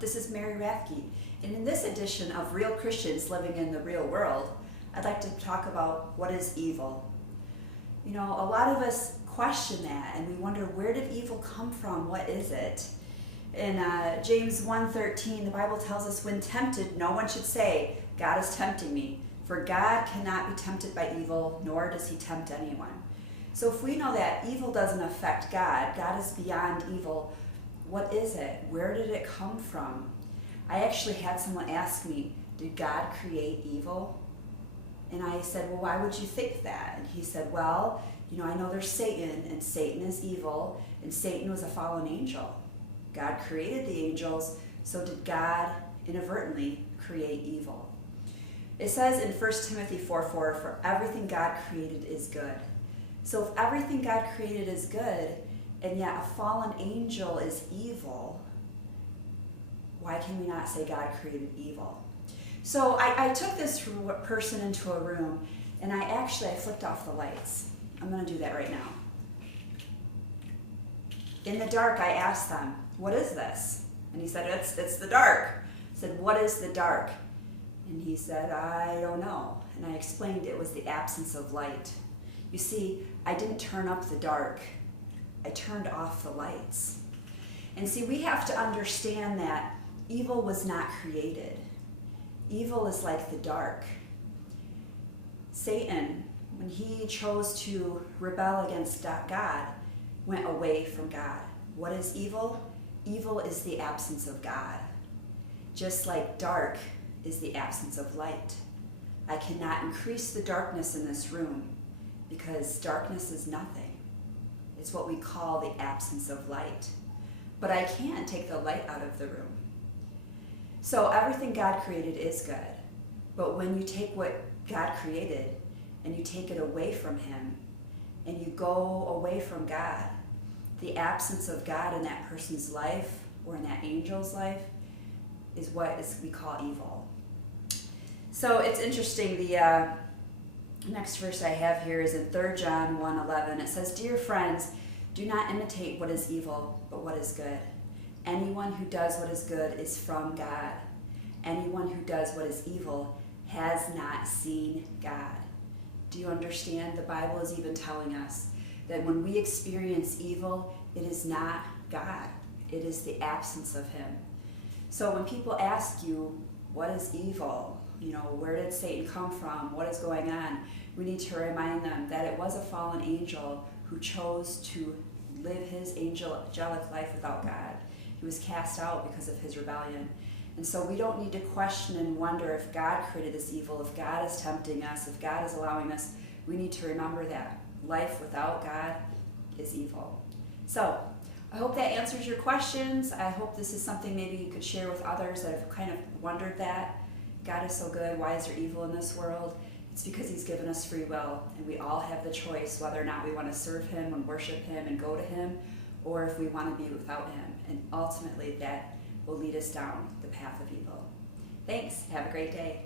This is Mary Rathke, and in this edition of Real Christians Living in the Real World, I'd like to talk about what is evil. You know, a lot of us question that, and we wonder, where did evil come from? What is it? In James 1:13, the Bible tells us, when tempted, no one should say, God is tempting me, for God cannot be tempted by evil, nor does he tempt anyone. So if we know that evil doesn't affect God, God is beyond evil, what is it? Where did it come from? I actually had someone ask me, did God create evil? And I said, well, why would you think that? And he said, well, you know, I know there's Satan, and Satan is evil, and Satan was a fallen angel. God created the angels, so did God inadvertently create evil? It says in 1 Timothy 4:4, for everything God created is good. So if everything God created is good, and yet a fallen angel is evil, why can we not say God created evil? So I took this person into a room, and I flicked off the lights. I'm going to do that right now. In the dark, I asked them, what is this? And he said, it's the dark. I said, what is the dark? And he said, I don't know. And I explained it was the absence of light. You see, I didn't turn up the dark. I turned off the lights. And see, we have to understand that evil was not created. Evil is like the dark. Satan, when he chose to rebel against God, went away from God. What is evil? Evil is the absence of God. Just like dark is the absence of light. I cannot increase the darkness in this room because darkness is nothing. It's what we call the absence of light. But I can take the light out of the room. So everything God created is good. But when you take what God created and you take it away from him and you go away from God, the absence of God in that person's life or in that angel's life is what we call evil. So it's interesting, the next verse I have here is in 3 John 1:11. It says, dear friends, do not imitate what is evil, but what is good. Anyone who does what is good is from God. Anyone who does what is evil has not seen God. Do you understand? The Bible is even telling us that when we experience evil, it is not God. It is the absence of him. So when people ask you, what is evil? You know, where did Satan come from? What is going on? We need to remind them that it was a fallen angel who chose to live his angelic life without God. He was cast out because of his rebellion. And so we don't need to question and wonder if God created this evil, if God is tempting us, if God is allowing us. We need to remember that life without God is evil. So I hope that answers your questions. I hope this is something maybe you could share with others that have kind of wondered that. God is so good. Why is there evil in this world? It's because he's given us free will, and we all have the choice whether or not we want to serve him and worship him and go to him, or if we want to be without him. And ultimately that will lead us down the path of evil. Thanks. Have a great day.